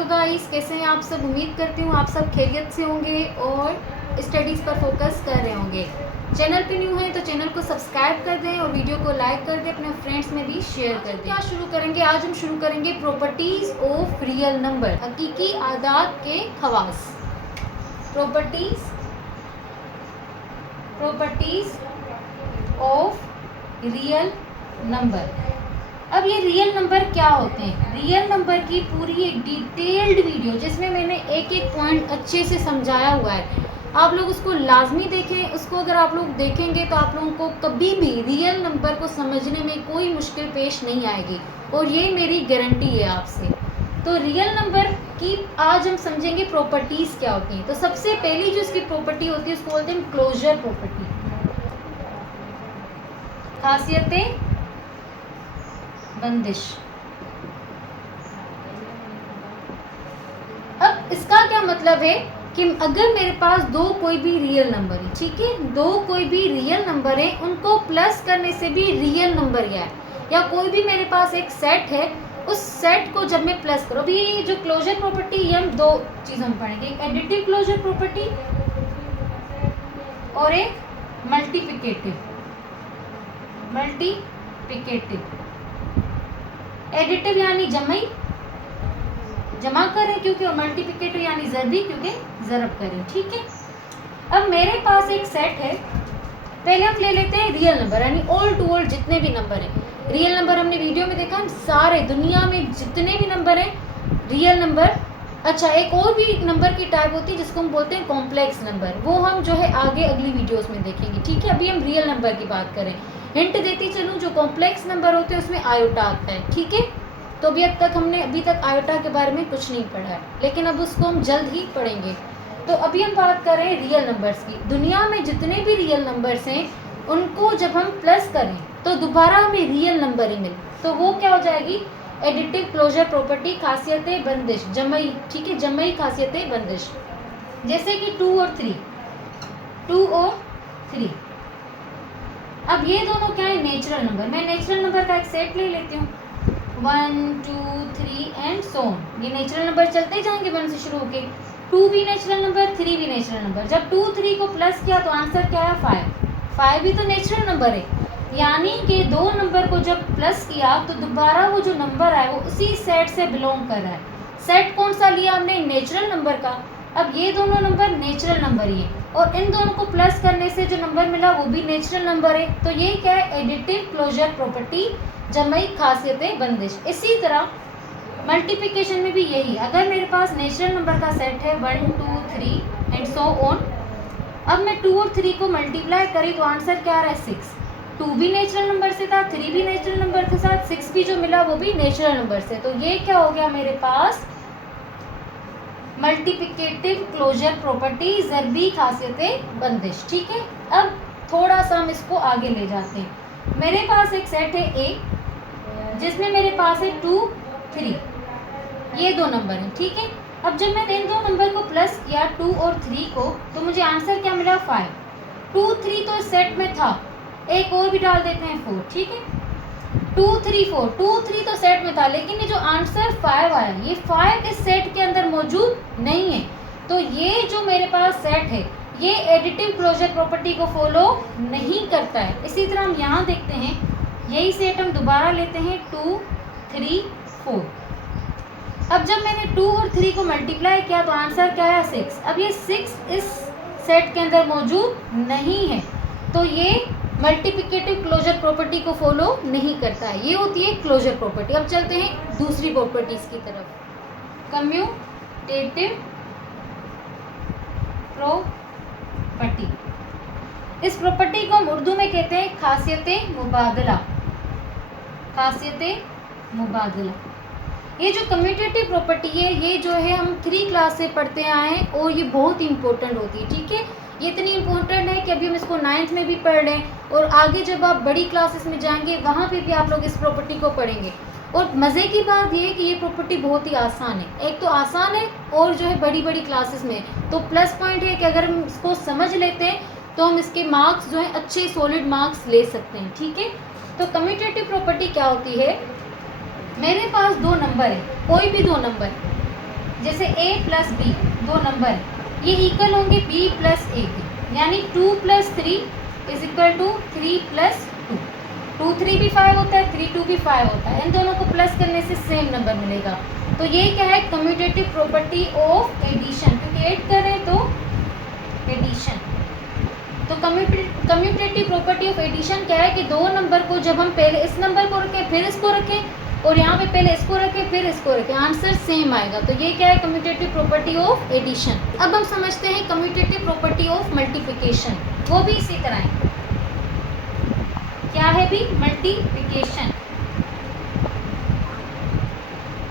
Hello guys, कैसे हैं आप सब। उम्मीद करती हूँ आप सब खैरियत से होंगे और स्टडीज़ पर फोकस कर रहे होंगे। चैनल पे न्यू हैं तो चैनल को सब्सक्राइब कर दें और वीडियो को लाइक कर दें, अपने फ्रेंड्स में भी शेयर कर दें। क्या शुरू करेंगे, आज हम शुरू करेंगे प्रॉपर्टीज़ ऑफ रियल नंबर, हकीकी आदाद के Khawas. Properties of real number. अब ये रियल नंबर क्या होते हैं, रियल नंबर की पूरी एक डिटेल्ड वीडियो जिसमें मैंने एक एक पॉइंट अच्छे से समझाया हुआ है, आप लोग उसको लाजमी देखें। उसको अगर आप लोग देखेंगे तो आप लोगों को कभी भी रियल नंबर को समझने में कोई मुश्किल पेश नहीं आएगी, और ये मेरी गारंटी है आपसे। तो रियल नंबर की आज हम समझेंगे प्रॉपर्टीज़ क्या होती हैं। तो सबसे पहली जो इसकी प्रॉपर्टी होती है उसको बोलते हैं क्लोजर प्रॉपर्टी, खासियतें बंदिश। अब इसका क्या मतलब है कि अगर मेरे पास दो कोई भी रियल नंबर है, ठीक है, दो कोई भी रियल नंबर है, उनको प्लस करने से भी रियल नंबर ही है, या कोई भी मेरे पास एक सेट है, उस सेट को जब मैं प्लस करूँ। अभी जो क्लोजर प्रॉपर्टी है, हम दो चीज़ हम पढ़ेंगे, एक एडिटिव क्लोजर प्रॉपर्टी और एक मल्टीप्लिकेटिव। एडिटिव यानी जमा करें क्योंकि, और मल्टीप्लिकेटिव यानी ज़रबी क्योंकि ज़रब करें, ठीक है। अब मेरे पास एक सेट है, पहले हम ले लेते हैं रियल नंबर, यानी ऑल टू ऑल जितने भी नंबर हैं। रियल नंबर हमने वीडियो में देखा, हम सारे दुनिया में जितने भी नंबर हैं रियल नंबर। अच्छा, एक और भी नंबर की टाइप होती है जिसको हम बोलते हैं कॉम्प्लेक्स नंबर, वो हम जो है आगे अगली वीडियोस में देखेंगे, ठीक है। अभी हम रियल नंबर की बात करें। हिंट देती चलूँ, जो कॉम्प्लेक्स नंबर होते हैं उसमें आयोटा आता है, ठीक है। तो अभी तक आयोटा के बारे में कुछ नहीं पढ़ा है, लेकिन अब उसको हम जल्द ही पढ़ेंगे। तो अभी हम बात कर रहे हैं रियल नंबर्स की। दुनिया में जितने भी रियल नंबर्स हैं उनको जब हम प्लस करें तो दोबारा हमें रियल नंबर ही मिले, तो वो क्या हो जाएगी, एडिटिव क्लोजर प्रॉपर्टी, खासियतें बंदिश, जमई, ठीक है, जमई खासियतें बंदिश। जैसे कि 2 और 3। अब ये दोनों क्या है, नेचुरल नंबर। मैं नेचुरल नंबर का एक सेट ले लेती हूँ, 1 2 3 एंड सो ऑन। ये नेचुरल नंबर चलते जाएंगे 1 से शुरू होके। 2 भी नेचुरल नंबर, 3 भी नेचुरल नंबर। जब 2 3 को प्लस किया तो आंसर क्या है, 5 भी तो नेचुरल नंबर है। यानी कि दो नंबर को जब प्लस किया तो दोबारा वो जो नंबर है वो उसी सेट से बिलोंग कर रहा है। सेट कौन सा लिया हमने, नेचुरल नंबर का। अब ये दोनों नंबर नेचुरल नंबर ही है, और इन दोनों को प्लस करने से जो नंबर मिला वो भी नेचुरल नंबर है। तो ये क्या है, एडिटिव क्लोजर प्रॉपर्टी, जमई खासियतें बंदिश। इसी तरह मल्टीप्लिकेशन में भी यही, अगर मेरे पास नेचुरल नंबर का सेट है 1 2 3 एंड सो ऑन, अब मैं 2 और 3 को मल्टीप्लाई करी तो आंसर क्या आ रहा है, 6। 2 भी नेचुरल नंबर से था, 3 भी नेचुरल नंबर के साथ, 6 भी जो मिला वो भी नेचुरल नंबर से। तो ये क्या हो गया मेरे पास, मल्टीप्लिकेटिव क्लोजर प्रॉपर्टी, ज़रबी खासियतें बंदिश, ठीक है। अब थोड़ा सा हम इसको आगे ले जाते हैं। मेरे पास एक सेट है ए, जिसमें मेरे पास है 2 3, ये दो नंबर हैं, ठीक है। अब जब मैंने इन दो नंबर को प्लस किया 2 और 3 को, तो मुझे आंसर क्या मिला, 5। 2 3 तो इस सेट में था, एक और भी डाल देते हैं 4, ठीक है। 2 3 4, 2 3 तो सेट में था, लेकिन ये जो आंसर 5 आया, ये 5 इस सेट के अंदर मौजूद नहीं है। तो ये जो मेरे पास सेट है ये एडिटिव क्लोजर प्रॉपर्टी को फॉलो नहीं करता है। इसी तरह हम यहाँ देखते हैं, यही सेट हम दोबारा लेते हैं 2 3 4। अब जब मैंने 2 और 3 को मल्टीप्लाई किया तो आंसर क्या आया, 6। अब ये 6 इस सेट के अंदर मौजूद नहीं है, तो ये मल्टीप्लिकेटिव क्लोजर प्रॉपर्टी को फॉलो नहीं करता है। ये होती है क्लोजर प्रॉपर्टी। अब चलते हैं दूसरी प्रॉपर्टीज की तरफ, कम्यूटेटिव प्रॉपर्टी। इस प्रॉपर्टी को हम उर्दू में कहते हैं खासियतें मुबादला। ये जो कम्यूटेटिव प्रॉपर्टी है, ये जो है हम 3 क्लास से पढ़ते आए हैं और ये बहुत इंपॉर्टेंट होती है, ठीक है। ये इतनी इंपॉर्टेंट है कि अभी हम इसको 9th में भी पढ़ लें, और आगे जब आप बड़ी क्लासेस में जाएंगे वहाँ पे भी आप लोग इस प्रॉपर्टी को पढ़ेंगे। और मज़े की बात ये है कि ये प्रॉपर्टी बहुत ही आसान है, एक तो आसान है और जो है बड़ी क्लासेस में। तो प्लस पॉइंट है कि अगर हम इसको समझ लेते हैं तो हम इसके मार्क्स जो है अच्छे सॉलिड मार्क्स ले सकते हैं, ठीक है। तो कम्यूटेटिव प्रॉपर्टी क्या होती है, मेरे पास दो नंबर है, कोई भी दो नंबर, जैसे a प्लस बी दो नंबर ये इक्वल होंगे b प्लस a के, यानी 2 plus 3 is equal to 3 plus 2। 2 3 भी 5 होता है, 3 2 भी 5 होता है, इन दोनों को प्लस करने से सेम नंबर मिलेगा। तो ये क्या है, कम्यूटेटिव प्रॉपर्टी ऑफ एडिशन, क्योंकि ऐड करें तो एडिशन। तो कम्यूटेटिव प्रॉपर्टी ऑफ एडिशन क्या है कि दो नंबर को जब हम पहले इस नंबर को रखें फिर इसको रखें और यहाँ पे पहले इसको रखें फिर इसको रखें, आंसर सेम आएगा। तो ये क्या है, कम्यूटेटिव प्रॉपर्टी ऑफ एडिशन। अब हम समझते हैं कम्यूटेटिव प्रॉपर्टी ऑफ मल्टीप्लिकेशन, वो भी इसी तरह है। क्या है भी, मल्टीप्लिकेशन,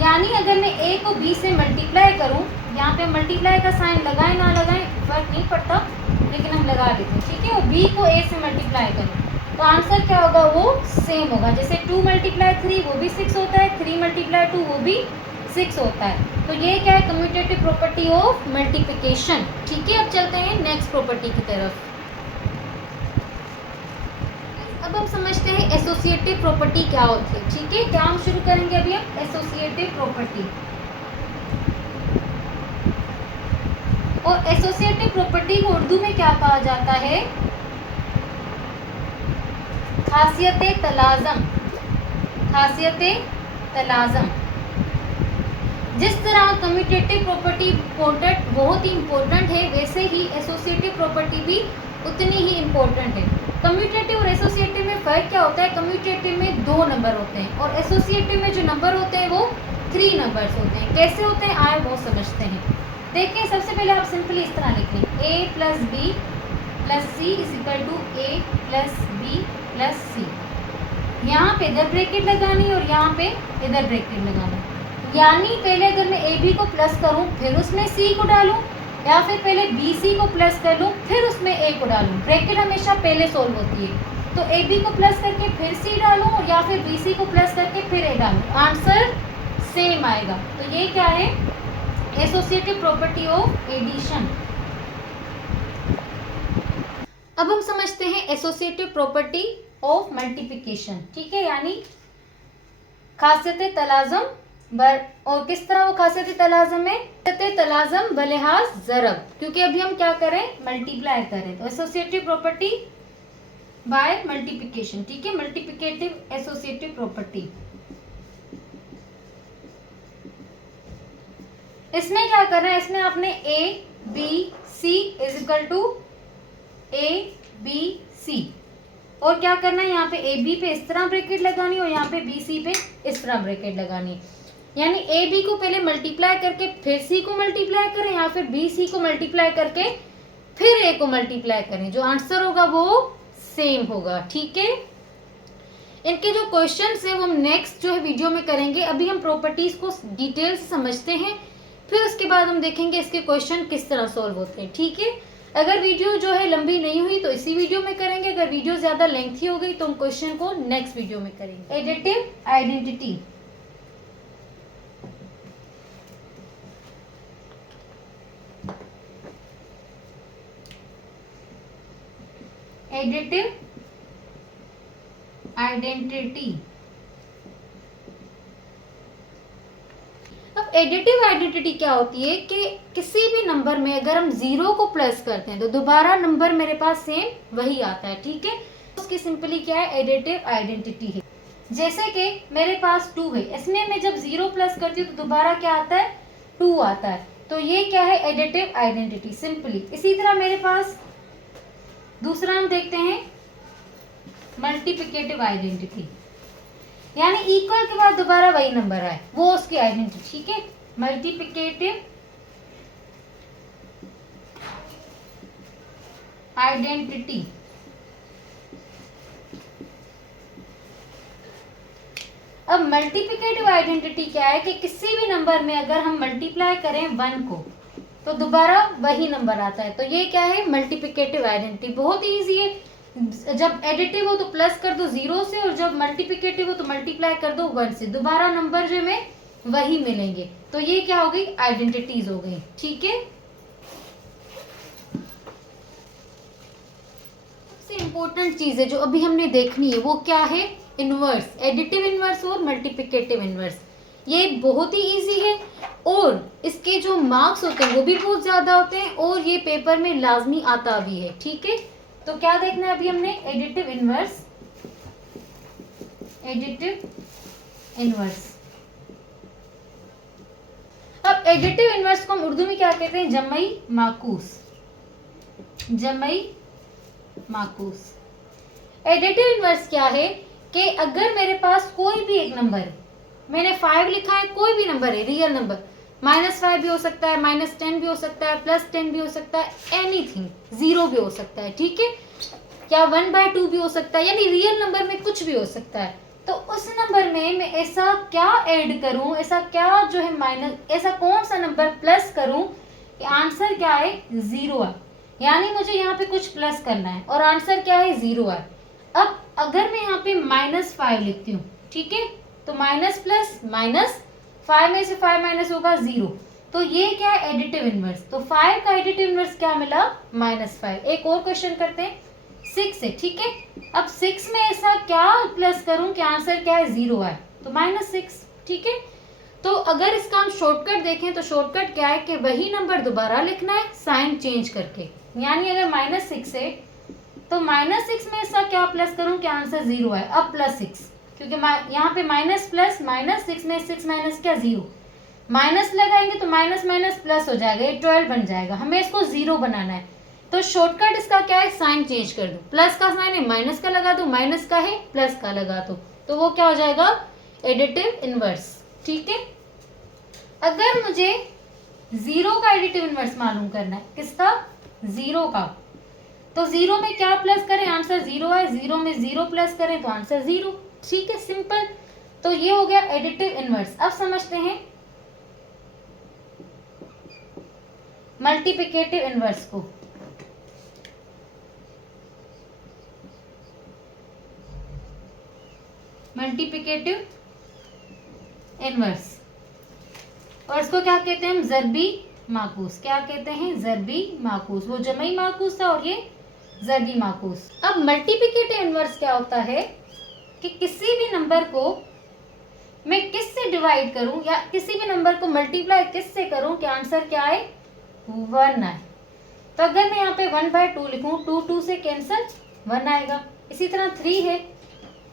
यानी अगर मैं a को b से मल्टीप्लाई करूं, यहाँ पे मल्टीप्लाई का साइन लगाएं ना लगाएं फर्क नहीं पड़ता, लेकिन हम लगा देते हैं, ठीक है। और b को a से मल्टीप्लाई करूं तो आंसर क्या होगा, वो सेम होगा। जैसे 2 मल्टीप्लाई 3 वो भी 6 होता है, 3 मल्टीप्लाई 2 वो भी 6 होता है। तो ये क्या है, कम्यूटेटिव प्रॉपर्टी ऑफ मल्टीप्लिकेशन, ठीक है। अब चलते हैं नेक्स्ट प्रॉपर्टी की तरफ। अब हम समझते हैं एसोसिएटिव प्रॉपर्टी क्या होती है, ठीक है। क्या हम शुरू करेंगे अभी हम, एसोसिएटिव प्रॉपर्टी। और एसोसिएटिव प्रॉपर्टी को उर्दू में क्या कहा जाता है, खासियते तलाज़म। खासियते तलाज़म, जिस तरह कम्यूटेटिव प्रॉपर्टी बहुत ही इम्पोर्टेंट है, वैसे ही एसोसिएटिव प्रॉपर्टी भी उतनी ही इम्पोर्टेंट है। कम्यूटेटिव और एसोसिएटिव में फ़र्क क्या होता है, कम्यूटेटिव में 2 नंबर होते हैं और एसोसिएटिव में जो नंबर होते हैं वो 3 नंबर्स होते हैं। कैसे होते हैं आए वो समझते हैं। देखिए सबसे पहले आप सिंपली इस तरह लिख लें, a plus B plus C is equal to a plus B plus C. यहाँ पे इधर ब्रैकेट लगानी और यहाँ पे इधर ब्रैकेट लगाना, यानी पहले अगर मैं ए बी को प्लस करूँ फिर उसमें सी को डालूँ, या फिर पहले बी सी को प्लस कर लूँ फिर उसमें ए को डालूँ। ब्रैकेट हमेशा पहले सोल्व होती है, तो ए बी को प्लस करके फिर सी डालूँ या फिर बी सी को प्लस करके फिर ए डालूँ, आंसर सेम आएगा। तो ये क्या है, एसोसिएटिव प्रॉपर्टी ऑफ एडिशन। अब हम समझते हैं एसोसिएटिव प्रॉपर्टी ऑफ मल्टीप्लिकेशन, ठीक है। यानी खासियत तलाज़म और किस तरह वो खासियत तलाज़म है, खासियत तलाज़म बलिहाज ज़रब, क्योंकि अभी हम क्या करें, मल्टीप्लाई करें। तो एसोसिएटिव प्रॉपर्टी बाय मल्टीप्लिकेशन, ठीक है, मल्टीप्लिकेटिव एसोसिएटिव प्रॉपर्टी। इसमें क्या करना है, इसमें आपने a b c is equal to a b c, और क्या करना है, यहाँ पे ए बी पे इस तरह ब्रैकेट लगानी और यहाँ पे बी सी पे इस तरह ब्रैकेट लगानी। यानी ए बी को पहले मल्टीप्लाई करके फिर सी को मल्टीप्लाई करें, या फिर बी सी को मल्टीप्लाई करके फिर ए को मल्टीप्लाई करें, जो आंसर होगा वो सेम होगा, ठीक है। इनके जो क्वेश्चंस है वो हम नेक्स्ट जो है वीडियो में करेंगे। अभी हम प्रॉपर्टीज को डिटेल से समझते हैं, फिर उसके बाद हम देखेंगे इसके क्वेश्चन किस तरह सॉल्व होते हैं, ठीक है। अगर वीडियो जो है लंबी नहीं हुई तो इसी वीडियो में करेंगे, अगर वीडियो ज़्यादा लेंथी हो गई तो हम क्वेश्चन को नेक्स्ट वीडियो में करेंगे। Additive identity, additive identity. अब एडिटिव आइडेंटिटी क्या होती है कि किसी भी नंबर में अगर हम 0 को प्लस करते हैं तो दोबारा नंबर मेरे पास सेम वही आता है, ठीक है। उसकी सिंपली क्या है, एडिटिव आइडेंटिटी है। जैसे कि मेरे पास 2 है, इसमें मैं जब 0 प्लस करती हूँ तो दोबारा क्या आता है, 2 आता है। तो ये क्या है, एडिटिव आइडेंटिटी सिंपली। इसी तरह मेरे पास दूसरा हम देखते हैं मल्टीप्लिकेटिव आइडेंटिटी, यानी इक्वल के बाद दोबारा वही नंबर आए, वो उसकी आइडेंटिटी, ठीक है। Multiplicative identity. अब मल्टीप्लिकेटिव आइडेंटिटी क्या है कि किसी भी नंबर में अगर हम मल्टीप्लाई करें 1 को तो दोबारा वही नंबर आता है। तो ये क्या है, मल्टीप्लिकेटिव आइडेंटिटी। बहुत ही ईजी है, जब एडिटिव हो तो प्लस कर दो 0 से, और जब मल्टीप्लिकेटिव हो तो मल्टीप्लाई कर दो 1 से, दोबारा नंबर जो में वही मिलेंगे। तो ये क्या हो गई, आइडेंटिटीज हो गई, ठीक है। सबसे इंपॉर्टेंट चीज है जो अभी हमने देखनी है वो क्या है, इनवर्स, एडिटिव इनवर्स और मल्टीप्लिकेटिव इनवर्स। ये बहुत ही इजी है, और इसके जो मार्क्स होते हैं वो भी बहुत ज़्यादा होते हैं और ये पेपर में लाजमी आता भी है, ठीक है। तो क्या देखना है अभी हमने, एडिटिव इनवर्स, एडिटिव इनवर्स। अब एडिटिव इनवर्स को हम उर्दू में क्या कहते हैं, जमई माकूस, जमई माकूस। एडिटिव इनवर्स क्या है कि अगर मेरे पास कोई भी एक नंबर है, मैंने 5 लिखा है, कोई भी नंबर है, रियल नंबर, -5 भी हो सकता है, -10 भी हो सकता है, +10 भी हो सकता है, एनीथिंग, 0 भी हो सकता है, ठीक है, क्या 1/2 भी हो सकता है, यानी रियल नंबर में कुछ भी हो सकता है। तो उस नंबर में मैं ऐसा क्या ऐड करूं, ऐसा क्या जो है माइनस, ऐसा कौन सा नंबर प्लस करूं कि आंसर क्या है, 0 है। यानी मुझे यहाँ पे कुछ प्लस करना है और आंसर क्या है, 0 है। अब अगर मैं यहाँ पे -5 लिखती हूँ, ठीक है, तो माइनस प्लस माइनस, 5 में से 5 माइनस होगा 0, तो ये क्या है, एडिटिव इनवर्स। तो 5 का एडिटिव इनवर्स क्या मिला, -5। एक और क्वेश्चन करते हैं, 6 है, ठीक है। अब 6 में ऐसा क्या प्लस करूं कि आंसर क्या है, 0 है, तो -6, ठीक है। तो अगर इसका हम शॉर्टकट देखें तो शॉर्टकट क्या है कि वही नंबर दोबारा लिखना है साइन चेंज करके। यानी अगर -6 है तो -6 में ऐसा क्या प्लस करूं कि आंसर 0 है। अब +6, क्योंकि यहाँ पे माइनस प्लस -6 में 6 माइनस क्या, 0, माइनस लगाएंगे तो माइनस माइनस प्लस हो जाएगा, ये 12 बन जाएगा। हमें इसको 0 बनाना है, तो शॉर्टकट इसका क्या है, साइन चेंज कर दो। प्लस का साइन है माइनस का लगा दो, माइनस का है प्लस का लगा दो, तो वो क्या हो जाएगा, एडिटिव इनवर्स, ठीक है। अगर मुझे 0 का एडिटिव इनवर्स मालूम करना है, किसका, 0 का, तो 0 में क्या प्लस करें, आंसर 0 है, 0 में 0 प्लस करें तो आंसर 0, ठीक है, सिंपल। तो ये हो गया एडिटिव इनवर्स। अब समझते हैं मल्टीप्लिकेटिव इनवर्स को। मल्टीप्लिकेटिव इनवर्स, और इसको क्या कहते हैं हम, ज़रबी माकूस। क्या कहते हैं, ज़रबी माकूस। वो जमई माकूस था और ये ज़रबी माकूस। अब मल्टीप्लिकेटिव इनवर्स क्या होता है कि किसी भी नंबर को मैं किस से डिवाइड करूं या किसी भी नंबर को मल्टीप्लाई किस से करूं कि आंसर क्या आए, 1 आए। तो अगर मैं यहाँ पे 1/2 लिखूं, 2 से कैंसिल 1 आएगा। इसी तरह 3 है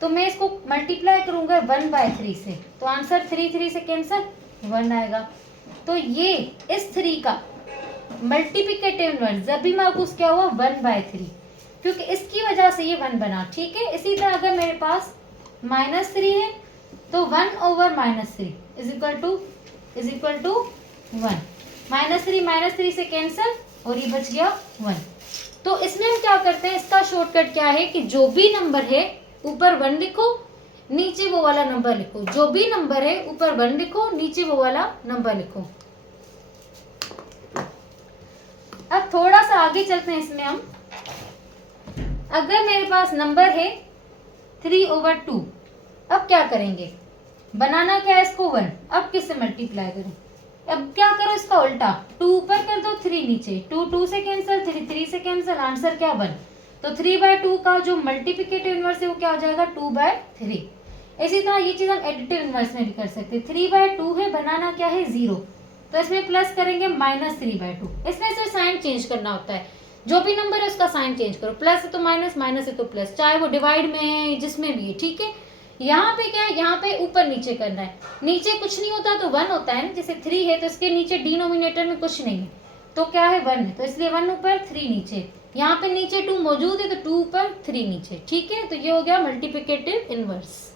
तो मैं इसको मल्टीप्लाई करूंगा 1/3 से, तो आंसर 3 से कैंसिल 1 आएगा। तो ये इस 3 का मल्टीप्लिकेटिव इनवर्स ज़रबी माकूस क्या हुआ, 1/3, क्योंकि इसकी वजह से ये 1 बना, ठीक है। इसी तरह अगर मेरे पास -3 है तो 1/-3 इज इक्वल टू 1, -3 से कैंसिल और ये बच गया 1। तो इसमें हम क्या करते हैं, इसका शॉर्टकट क्या है कि जो भी नंबर है ऊपर 1 लिखो, नीचे वो वाला नंबर लिखो। जो भी नंबर है ऊपर 1 लिखो, नीचे वो वाला नंबर लिखो। अब थोड़ा सा आगे चलते हैं इसमें हम। अगर मेरे पास नंबर है 3/2, अब क्या करेंगे, बनाना क्या है इसको 1। अब किससे मल्टीप्लाई करें, अब क्या करो इसका उल्टा, 2 ऊपर कर दो 3 नीचे, 2 से कैंसिल, 3 से कैंसिल, आंसर क्या 1। तो 3/2 का जो मल्टीप्लिकेटिव इनवर्स है वो क्या हो जाएगा, 2/3। इसी तरह ये चीज हम एडिटिव इनवर्स में भी कर सकते हैं। 3/2 है, बनाना क्या है 0, तो इसमें प्लस करेंगे -3/2। इसमें सिर्फ साइन चेंज करना होता है, जो भी नंबर है उसका साइन चेंज करो, प्लस है तो माइनस, माइनस है तो प्लस, चाहे वो डिवाइड में है जिसमें भी है, ठीक है। यहाँ पे क्या है, यहाँ पे ऊपर नीचे करना है, नीचे कुछ नहीं होता तो 1 होता है ना, जैसे 3 है तो इसके नीचे डिनोमिनेटर में कुछ नहीं है तो क्या है 1 है, तो इसलिए 1 ऊपर 3 नीचे। यहाँ पे नीचे 2 मौजूद है तो 2 ऊपर 3 नीचे, ठीक है। तो ये हो गया मल्टीप्लिकेटिव इनवर्स।